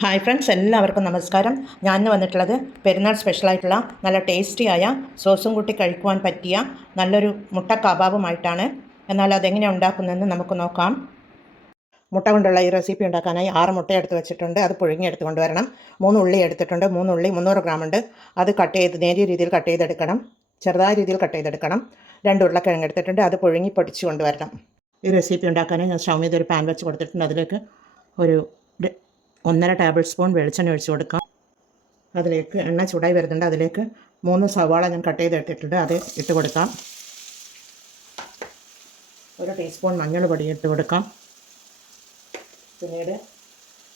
Hi friends, എല്ലാവർക്കും നമസ്കാരം. ഞാൻ ഇന്ന് വന്നിട്ടുള്ളത് പെരുന്നാൾ സ്പെഷ്യലായിട്ടുള്ള നല്ല ടേസ്റ്റിയായ സോസും കൂട്ടി കഴിക്കുവാൻ പറ്റിയ നല്ലൊരു മുട്ട കബാബുമായിട്ടാണ്. എന്നാൽ അതെങ്ങനെ ഉണ്ടാക്കുന്നതെന്ന് നമുക്ക് നോക്കാം. മുട്ട കൊണ്ടുള്ള ഈ റെസിപ്പി ഉണ്ടാക്കാനായി 6 മുട്ട എടുത്ത് വെച്ചിട്ടുണ്ട്. അത് പുഴുങ്ങിയെടുത്ത് കൊണ്ടുവരണം. 3 ഉള്ളി എടുത്തിട്ടുണ്ട്. 3 ഉള്ളി 300 ഗ്രാം ഉണ്ട്. അത് കട്ട് ചെയ്ത് നേരിയ രീതിയിൽ കട്ട് ചെയ്തെടുക്കണം. ചെറുതായ രീതിയിൽ കട്ട് ചെയ്തെടുക്കണം. 2 ഉരുളക്കിഴങ്ങ് എടുത്തിട്ടുണ്ട്. അത് പുഴുങ്ങി പൊടിച്ച് കൊണ്ടുവരണം. ഈ റെസിപ്പി ഉണ്ടാക്കാനായി ഞാൻ സ്റ്റൗ ചെയ്ത് ഒരു പാൻ വെച്ച് കൊടുത്തിട്ടുണ്ട്. അതിലേക്ക് ഒരു 1.5 ടേബിൾ സ്പൂൺ വെളിച്ചെണ്ണ ഒഴിച്ച് കൊടുക്കാം. അതിലേക്ക് എണ്ണ ചൂടായി വരുന്നുണ്ട്. അതിലേക്ക് 3 സവാള ഞാൻ കട്ട് ചെയ്തെടുത്തിട്ടുണ്ട്. അത് ഇട്ട് കൊടുക്കാം. 1 ടീസ്പൂൺ മഞ്ഞൾപ്പൊടി ഇട്ട് കൊടുക്കാം. പിന്നീട്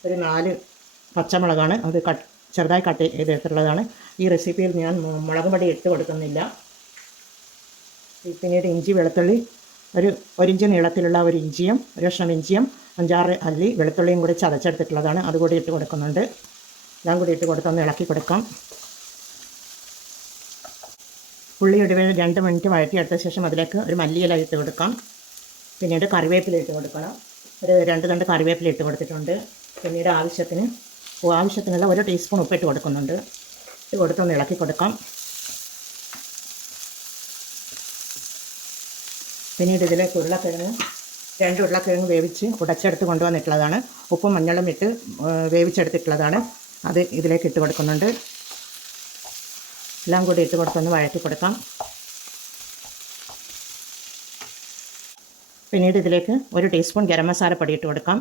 ഒരു 4 പച്ചമുളകാണ്, അത് ചെറുതായി കട്ട് ചെയ്തെടുത്തിട്ടുള്ളതാണ്. ഈ റെസിപ്പിയിൽ ഞാൻ മുളക് പൊടി ഇട്ട് കൊടുക്കുന്നില്ല. പിന്നീട് ഇഞ്ചി വെളുത്തുള്ളി ഒരു ഇഞ്ച് നീളത്തിലുള്ള ഒരു ഇഞ്ചിയും ഒരു കഷ്ണം ഇഞ്ചിയും 5-6 അല്ലി വെളുത്തുള്ളിയും കൂടി ചതച്ചെടുത്തിട്ടുള്ളതാണ്. അതുകൂടി ഇട്ട് കൊടുക്കുന്നുണ്ട്. എല്ലാം കൂടി ഇട്ട് കൊടുത്തൊന്ന് ഇളക്കി കൊടുക്കാം. ഉള്ളി ഇടുവ 2 മിനിറ്റ് വഴറ്റിയെടുത്ത ശേഷം അതിലേക്ക് ഒരു മല്ലിയില ഇട്ട് കൊടുക്കാം. പിന്നീട് കറിവേപ്പില ഇട്ട് കൊടുക്കണം. ഒരു 2 തണ്ട് കറിവേപ്പില ഇട്ട് കൊടുത്തിട്ടുണ്ട്. പിന്നീട് ആവശ്യത്തിനുള്ള 1 ടീസ്പൂൺ ഉപ്പിട്ട് കൊടുക്കുന്നുണ്ട്. ഇട്ട് കൊടുത്തൊന്ന് ഇളക്കി കൊടുക്കാം. പിന്നീട് ഇതിലേക്ക് 2 ഉരുളക്കിഴങ്ങ് വേവിച്ച് ഉടച്ചെടുത്ത് കൊണ്ടുവന്നിട്ടുള്ളതാണ്. ഉപ്പും മഞ്ഞളും ഇട്ട് വേവിച്ചെടുത്തിട്ടുള്ളതാണ്. അത് ഇതിലേക്ക് ഇട്ട് കൊടുക്കുന്നുണ്ട്. എല്ലാം കൂടി ഇട്ട് കൊടുത്തൊന്ന് വഴറ്റി കൊടുക്കാം. പിന്നീട് ഇതിലേക്ക് 1 ടീസ്പൂൺ ഗരം മസാല പൊടി ഇട്ട് കൊടുക്കാം.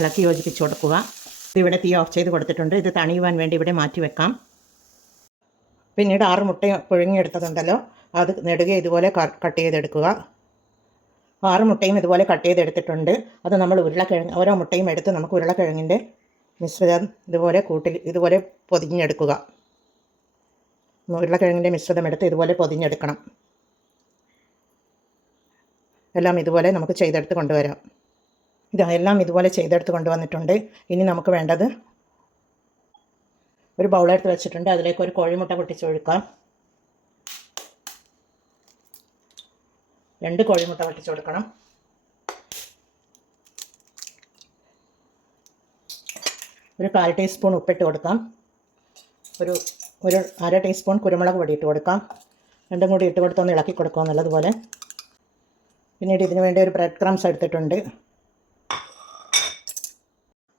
ഇളക്കി യോജിപ്പിച്ച് കൊടുക്കുക. ഇതിവിടെ തീ ഓഫ് ചെയ്ത് കൊടുത്തിട്ടുണ്ട്. ഇത് തണിയുവാൻ വേണ്ടി ഇവിടെ മാറ്റി വെക്കാം. പിന്നീട് 6 മുട്ട പുഴുങ്ങിയെടുത്തതുണ്ടല്ലോ, അത് നെടുകെ ഇതുപോലെ കട്ട് ചെയ്തെടുക്കുക. 6 മുട്ടയും ഇതുപോലെ കട്ട് ചെയ്തെടുത്തിട്ടുണ്ട്. അത് നമ്മൾ ഓരോ മുട്ടയും എടുത്ത് നമുക്ക് ഉരുളക്കിഴങ്ങിൻ്റെ മിശ്രിതം ഇതുപോലെ പൊതിഞ്ഞെടുക്കുക. ഉരുളക്കിഴങ്ങിൻ്റെ മിശ്രിതം എടുത്ത് ഇതുപോലെ പൊതിഞ്ഞെടുക്കണം. എല്ലാം ഇതുപോലെ നമുക്ക് ചെയ്തെടുത്ത് കൊണ്ടുവരാം. ഇതെല്ലാം ഇതുപോലെ ചെയ്തെടുത്ത് കൊണ്ടുവന്നിട്ടുണ്ട്. ഇനി നമുക്ക് വേണ്ടത് ഒരു ബൗളെടുത്ത് വെച്ചിട്ടുണ്ട്. അതിലേക്ക് ഒരു കോഴിമുട്ട പൊട്ടിച്ചൊഴിക്കാം. 2 കോഴിമുട്ട പൊട്ടിച്ച് കൊടുക്കണം. ഒരു 1/4 ടീസ്പൂൺ ഉപ്പിട്ട് കൊടുക്കാം. ഒരു 1/2 ടീസ്പൂൺ കുരുമുളക് പൊടി ഇട്ട് കൊടുക്കാം. രണ്ടും കൂടി ഇട്ട് കൊടുത്തൊന്ന് ഇളക്കി കൊടുക്കുക നല്ലതുപോലെ. പിന്നീട് ഇതിനു വേണ്ടി ഒരു ബ്രെഡ് ക്രംസ് എടുത്തിട്ടുണ്ട്.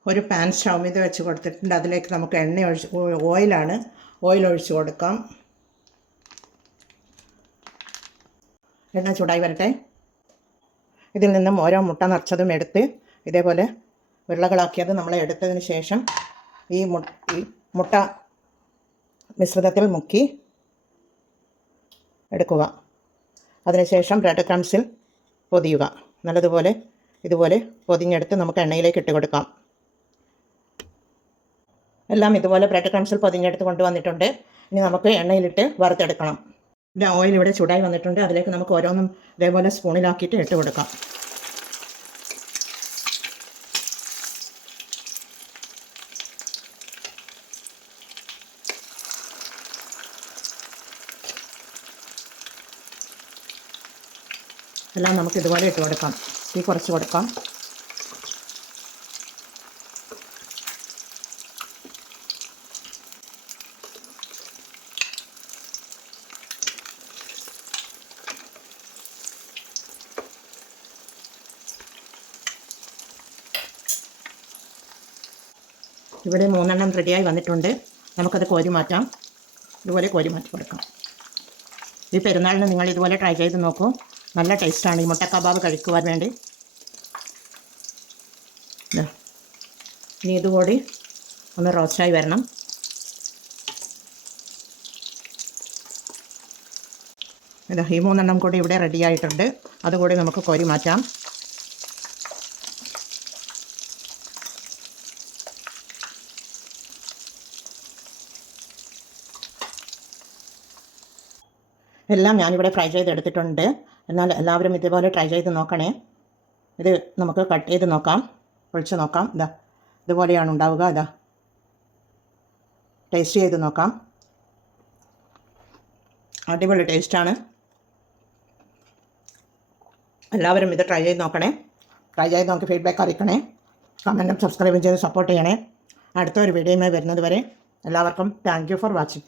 ഒരു പാൻ സ്റ്റൗ ചെയ്ത് വെച്ച് കൊടുത്തിട്ടുണ്ട്. അതിലേക്ക് നമുക്ക് ഓയിൽ ഒഴിച്ച് കൊടുക്കാം. എണ്ണ ചൂടായി വരട്ടെ. ഇതിൽ നിന്നും ഓരോ മുട്ട നിറച്ചതും എടുത്ത് ഇതേപോലെ ഉരുളകളാക്കിയത് നമ്മൾ എടുത്തതിന് ശേഷം ഈ മുട്ട മിശ്രിതത്തിൽ മുക്കി എടുക്കുക. അതിനുശേഷം ബ്രെഡ് ക്രംസിൽ പൊതിയുക. നല്ലതുപോലെ ഇതുപോലെ പൊതിഞ്ഞെടുത്ത് നമുക്ക് എണ്ണയിലേക്ക് ഇട്ട് കൊടുക്കാം. എല്ലാം ഇതുപോലെ ബ്രെഡ് ക്രംസിൽ പൊതിഞ്ഞെടുത്ത് കൊണ്ടുവന്നിട്ടുണ്ട്. ഇനി നമുക്ക് എണ്ണയിലിട്ട് വറുത്തെടുക്കണം. ഓയിൽ ഇവിടെ ചൂടായി വന്നിട്ടുണ്ട്. അതിലേക്ക് നമുക്ക് ഓരോന്നും ഇതേപോലെ സ്പൂണിലാക്കിയിട്ട് ഇട്ട് കൊടുക്കാം. എല്ലാം നമുക്ക് ഇതുപോലെ ഇട്ട് കൊടുക്കാം. തീ കുറച്ച് കൊടുക്കാം. ഇവിടെ 3 റെഡിയായി വന്നിട്ടുണ്ട്. നമുക്കത് കോരി മാറ്റാം. ഇതുപോലെ കോരി മാറ്റി കൊടുക്കാം. ഈ പെരുന്നാളിന് നിങ്ങൾ ഇതുപോലെ ട്രൈ ചെയ്ത് നോക്കൂ. നല്ല ടേസ്റ്റാണ് ഈ മുട്ട കബാബ് കഴിക്കുവാൻ വേണ്ടി. ഇനി ഇതുകൂടി ഒന്ന് റോസ്റ്റായി വരണം. ഈ 3 കൂടി ഇവിടെ റെഡിയായിട്ടുണ്ട്. അതുകൂടി നമുക്ക് കോരി മാറ്റാം. എല്ലാം ഞാനിവിടെ ഫ്രൈ ചെയ്തെടുത്തിട്ടുണ്ട്. എന്നാൽ എല്ലാവരും ഇതുപോലെ ട്രൈ ചെയ്ത് നോക്കണേ. ഇത് നമുക്ക് കട്ട് ചെയ്ത് നോക്കാം, ഒഴിച്ച് നോക്കാം. ഇതുപോലെയാണ് ഉണ്ടാവുക. ടേസ്റ്റ് ചെയ്ത് നോക്കാം. അടിപൊളി ടേസ്റ്റാണ്. എല്ലാവരും ഇത് ട്രൈ ചെയ്ത് നോക്കണേ. ട്രൈ ചെയ്ത് നോക്കി ഫീഡ്ബാക്ക് അറിയിക്കണേ. കമൻറ്റും സബ്സ്ക്രൈബും ചെയ്ത് സപ്പോർട്ട് ചെയ്യണേ. അടുത്ത ഒരു വീഡിയോയുമായി വരുന്നത് വരെ എല്ലാവർക്കും താങ്ക് യു ഫോർ വാച്ചിങ്.